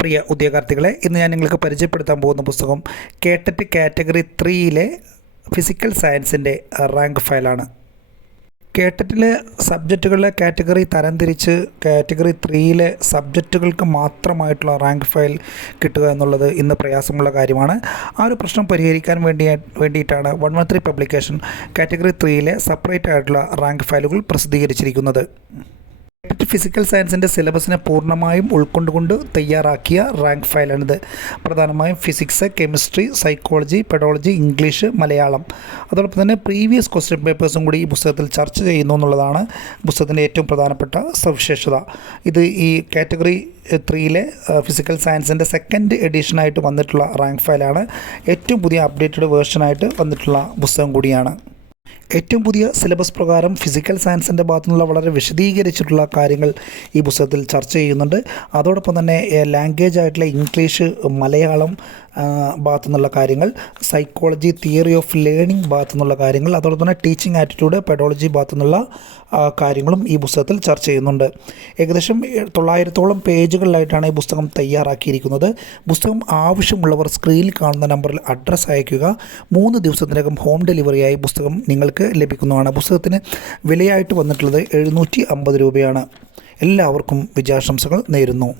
പ്രിയ ഉദ്യോഗാർത്ഥികളെ, ഇന്ന് ഞാൻ നിങ്ങൾക്ക് പരിചയപ്പെടുത്താൻ പോകുന്ന പുസ്തകം കേട്ടറ്റ് കാറ്റഗറി 3 ഫിസിക്കൽ സയൻസിൻ്റെ റാങ്ക് ഫയലാണ്. കേട്ടറ്റിലെ സബ്ജക്റ്റുകളിലെ കാറ്റഗറി തരംതിരിച്ച് കാറ്റഗറി 3 സബ്ജക്റ്റുകൾക്ക് മാത്രമായിട്ടുള്ള റാങ്ക് ഫയൽ കിട്ടുക എന്നുള്ളത് ഇന്ന് പ്രയാസമുള്ള കാര്യമാണ്. ആ ഒരു പ്രശ്നം പരിഹരിക്കാൻ വേണ്ടിയിട്ടാണ് 113 പബ്ലിക്കേഷൻ കാറ്റഗറി 3 സെപ്പറേറ്റ് ആയിട്ടുള്ള റാങ്ക് ഫയലുകൾ പ്രസിദ്ധീകരിച്ചിരിക്കുന്നത്. ഫിസിക്കൽ സയൻസിൻ്റെ സിലബസിനെ പൂർണ്ണമായും ഉൾക്കൊണ്ടുകൊണ്ട് തയ്യാറാക്കിയ റാങ്ക് ഫയലാണിത്. പ്രധാനമായും physics, chemistry, psychology, pedology, English, Malayalam, അതോടൊപ്പം തന്നെ പ്രീവിയസ് ക്വസ്റ്റ്യൻ പേപ്പേഴ്സും കൂടി ഈ പുസ്തകത്തിൽ ചർച്ച ചെയ്യുന്നു എന്നുള്ളതാണ് പുസ്തകത്തിൻ്റെ ഏറ്റവും പ്രധാനപ്പെട്ട സവിശേഷത. ഇത് ഈ കാറ്റഗറി 3 ഫിസിക്കൽ സയൻസിൻ്റെ സെക്കൻഡ് എഡിഷനായിട്ട് വന്നിട്ടുള്ള റാങ്ക് ഫയലാണ്. ഏറ്റവും പുതിയ അപ്ഡേറ്റഡ് വേർഷനായിട്ട് വന്നിട്ടുള്ള പുസ്തകം കൂടിയാണ്. ഏറ്റവും പുതിയ സിലബസ് പ്രകാരം ഫിസിക്കൽ സയൻസിൻ്റെ ഭാഗത്തു നിന്നുള്ള വളരെ വിശദീകരിച്ചിട്ടുള്ള കാര്യങ്ങൾ ഈ പുസ്തകത്തിൽ ചർച്ച ചെയ്യുന്നുണ്ട്. അതോടൊപ്പം തന്നെ ലാംഗ്വേജ് ആയിട്ടുള്ള ഇംഗ്ലീഷ്, മലയാളം ഭാഗത്തു നിന്നുള്ള കാര്യങ്ങൾ, സൈക്കോളജി, തിയറി ഓഫ് ലേണിംഗ് ഭാഗത്തു നിന്നുള്ള കാര്യങ്ങൾ, അതോടൊപ്പം തന്നെ ടീച്ചിങ് ആറ്റിറ്റ്യൂഡ്, പെഡോളജി ഭാഗത്തു നിന്നുള്ള കാര്യങ്ങളും ഈ പുസ്തകത്തിൽ ചർച്ച ചെയ്യുന്നുണ്ട്. ഏകദേശം 900ഓളം പേജുകളിലായിട്ടാണ് ഈ പുസ്തകം തയ്യാറാക്കിയിരിക്കുന്നത്. പുസ്തകം ആവശ്യമുള്ളവർ സ്ക്രീനിൽ കാണുന്ന നമ്പറിൽ അഡ്രസ്സ് അയയ്ക്കുക. 3 ദിവസത്തിനകം ഹോം ഡെലിവറിയായി പുസ്തകം നിങ്ങൾക്ക് ലഭിക്കുന്നതാണ്. പുസ്തകത്തിന് വിലയായിട്ട് വന്നിട്ടുള്ളത് 750 രൂപയാണ്. എല്ലാവർക്കും വിജയാശംസകൾ നേരുന്നു.